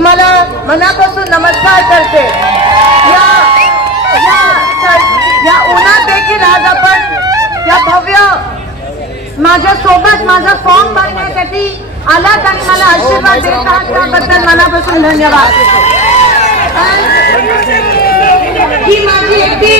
तुम्हाला मनापासून नमस्कार करते. या या या उन्हात देखील आज आपण या भव्य माझ्या सोबत माझा फॉर्म भरण्यासाठी आलात आणि मला आशीर्वाद देत आहात. त्याबद्दल मनापासून धन्यवाद. ही माझी एकटी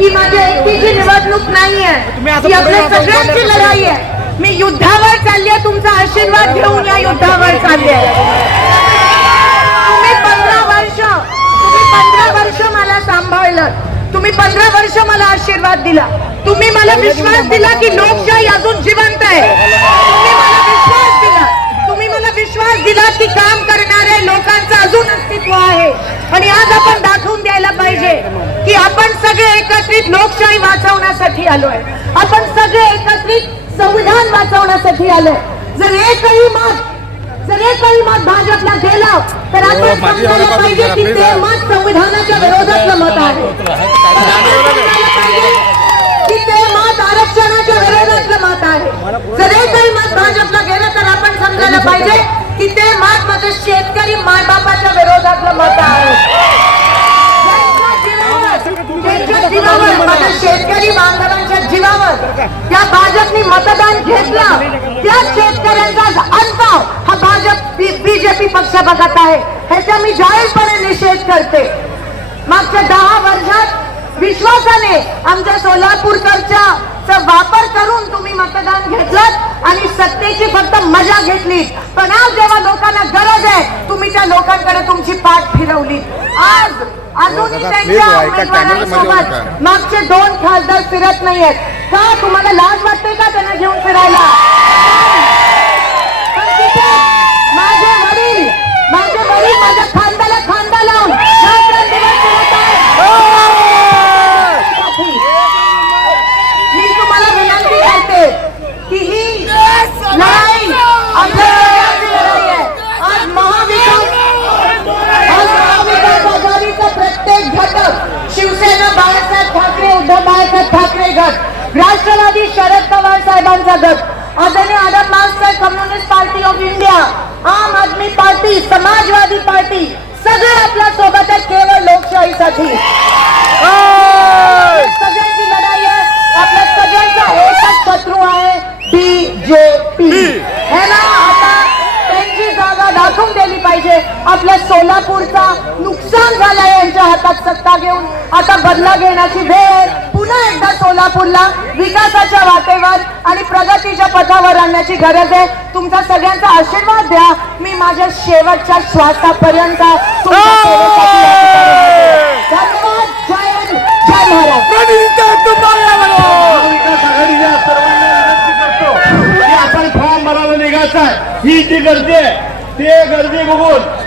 ही माझ्या एकटीची निवडणूक नाहीये ही आपल्या सगळ्यांची लढाई आहे. मी युद्धावर चालली आहे. तुमचा आशीर्वाद घेऊन या युद्धावर चालली आहे तुम्ही पंधरा वर्ष तुम्ही पंधरा वर्ष मला सांभाळलं. तुम्ही पंधरा वर्ष मला आशीर्वाद दिला. तुम्ही मला विश्वास दिला की लोकशाही अजून जिवंत आहे. तुम्ही मला विश्वास दिला. तुम्ही मला विश्वास दिला की काम करणाऱ्या लोकांचं अजून अस्तित्व आहे. आणि आज आपण दाखवून द्यायला पाहिजे की आपण सगळे एकत्रित लोकशाही वाचवण्यासाठी आलोय. आपण सगळे एकत्रित संविधान वाचवण्यासाठी आलोय. जर एकही मत जर एकही मत भाजपला गेलं तर आपण समजायला पाहिजे की ते मत संविधानाच्या विरोधातलं मत आहे की ते मत आरक्षणाच्या विरोधातलं मत आहे जर एकही मत भाजपला गेलं तर आपण समजायला पाहिजे की ते मत म्हणजे शेतकरी मायबापाच्या विरोधातलं मत आहे शेतकरी बांधवांच्या जीवावर या भाजपनी मतदान घेतलं त्या बीजेपी पक्ष बघत आहे ह्याचा मी जाहीरपणे निषेध करते. मागच्या दहा वर्षात विश्वासाने आमच्या सोलापूरकरच्या वापर करून तुम्ही मतदान घेतलं आणि सत्तेची फक्त मजा घेतली पण आज जेव्हा लोकांना गरज आहे तुम्ही त्या लोकांकडे तुमची पाठ फिरवली आज अजूनही त्यांच्या उमेदवारांसोबत मागचे दोन खासदार फिरत नाहीयेत. का तुम्हाला लाज वाटते का त्यांना घेऊन फिरायला पण तिथे माझे वडील माझे वडील माझ्या खांद्याला खांदा लावून रात्रंदिवस फिरत आहेत. मी तुम्हाला विनंती करते की ही लढाई आपल्या सगळ्यांची लढाई आहे आज महाविकास आज महाविकास आघाडीचा प्रत्येक घटक शिवसेना बाळासाहेब ठाकरे उद्धव बाळासाहेब ठाकरे गट राष्ट्रवादी शरद पवार साहेबांचा गट आदरणीय आदम मार्क्सवादी communist party of India Aam Aadmi party Samajwadi party सगळे आपल्यासोबत आहे केवळ लोकशाहीसाठी सगळ्यांची लढाई आहे आपल्या सगळ्यांचा एकच शत्रू आहे बीजेपी हे ना आता त्यांची जागा दाखवून दिली पाहिजे सोलापूरचा नुकसान झालंय यांच्या हातात सत्ता घेऊन. आता बदला घेण्याची वेळ आहे पुन्हा एकदा सोलापूरला विकासाच्या वाटेवर आणि प्रगतीच्या पथावर आणण्याची गरज आहे. तुमचा सगळ्यांचा आशीर्वाद द्या. मी माझ्या शेवटच्या श्वासापर्यंत. धन्यवाद. जय हिंद जय महाराज आपण फॉर्म भरायला निघायचा आहे. ही जी गर्दी आहे ते गर्दी बघून